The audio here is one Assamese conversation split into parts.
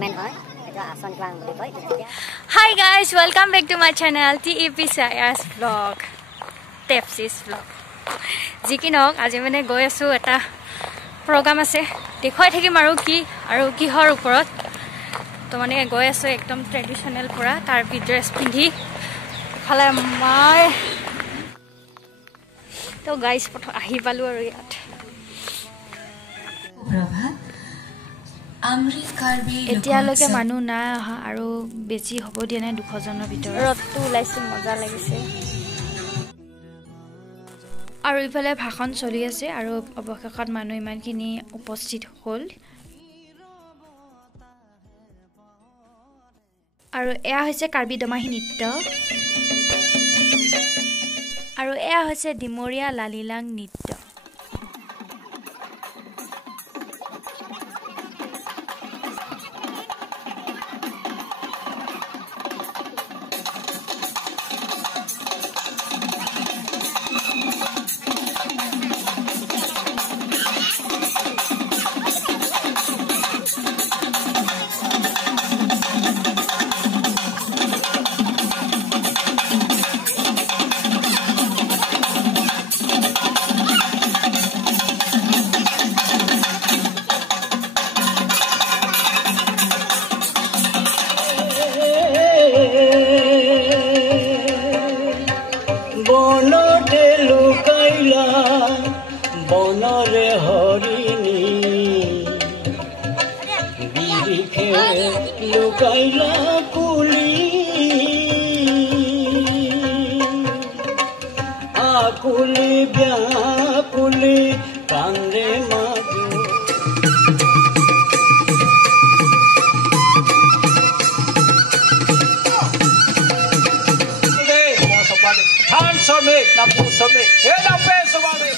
instrument hoy eta ason twang boli koi tetia Hi guys, welcome back to my channel TEP Sayas vlog Tepsis vlog jikinok aji mane goi asu eta program ase dekhoi thaki maru ki aru kihor uporot to mane goi asu ekdom traditional pura karbi dress pindhi khala mai to guys photo ahi palu aru yat Amri Karbi এতিয়ালৈকে মানুহ নাই অহা আৰু বেছি হ'ব দিয়া নাই 200 জনৰ ভিতৰত ৰতটো ওলাইছে মজা লাগিছে আৰু ইফালে ভাষণ চলি আছে আৰু অৱশেষত মানুহ ইমানখিনি উপস্থিত হ'ল আৰু এয়া হৈছে কাৰ্বি দমাহি নৃত্য আৰু এয়া হৈছে ডিমৰীয়া লালিলাং নৃত্য বনরে হরিণী বিরিখে লুকাইলা কুলি আকুলি ব্যাকুলি কান্দে মাজু ধান শ্রমিক না শ্রমিক এ না পেশাবে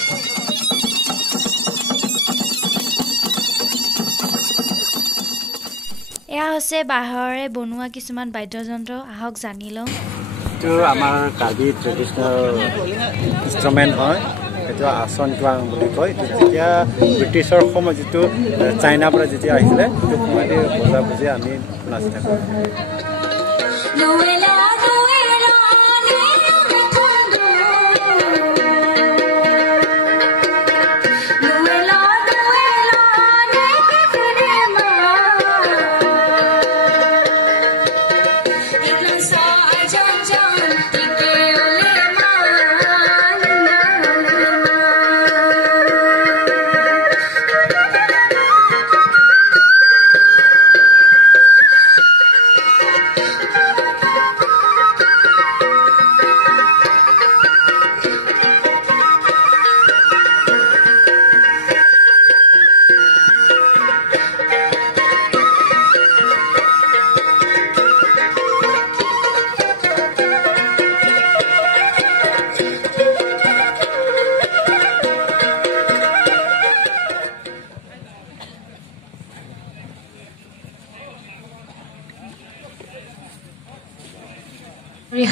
এয়া হৈছে বাহৰে বনোৱা কিছুমান বাদ্যযন্ত্ৰ আহক জানি লওঁ তো আমাৰ কাৰ্বি ট্ৰেডিশনাল ইনষ্ট্ৰুমেন্ট হয় এটা আসন ট্ৱাং বুলি কয় যেতিয়া ব্ৰিটিছৰ সময় যেটো চাইনাৰ পৰা যেতিয়া আহিছিলে তো সময়তে বজা বুজি আমি নাচি থাকোঁ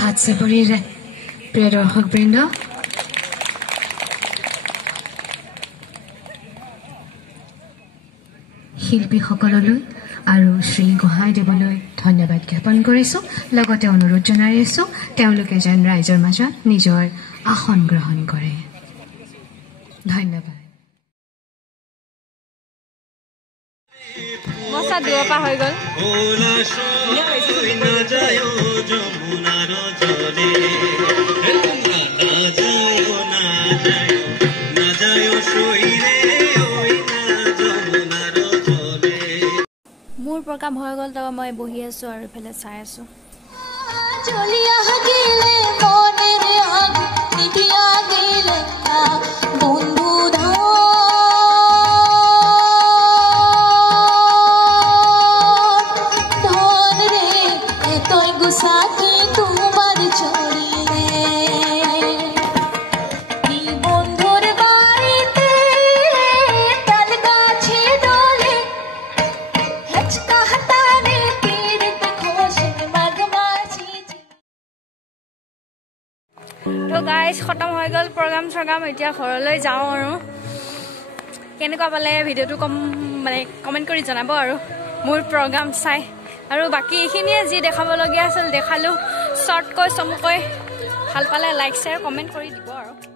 হাত চাপৰিৰে প্ৰিয় দৰ্শকবৃন্দ শিল্পীসকললৈ আৰু শ্ৰী হোহai দেৱলৈ ধন্যবাদ জ্ঞাপন কৰিছোঁ লগতে অনুৰোধ জনাই আছোঁ তেওঁলোকে যেন ৰাইজৰ মাজত নিজৰ আসন গ্ৰহণ কৰে ধন্যবাদ মছা দুপা হৈ গল মোৰ প্ৰগ্ৰাম হৈ গল তবে মই বহি আছো আৰু ইফালে চাই আছো চলিয়া গেলে মনের আগ নিভিয়া গেলে বন্ধু ধন রে এতই গুসাকি তোমার চড়িয়ে বন্ধুর বাড়িতে তাল গাছে দোলে হেচকা হাতানে তীরতে খোশে মাগমাছি তো গাইজ খতম হৈ গল প্ৰগ্ৰাম এতিয়া ঘৰলৈ যাওঁ আৰু কেনেকুৱা পালে ভিডিঅ'টো মানে কমেণ্ট কৰি জনাব আৰু মোৰ প্ৰগ্ৰাম চাই আৰু বাকি এইখিনিয়ে যি দেখাবলগীয়া আছিল দেখালোঁ শ্বৰ্টকৈ চমুকৈ ভাল পালে লাইক শ্বেয়াৰ কমেণ্ট কৰি দিব আৰু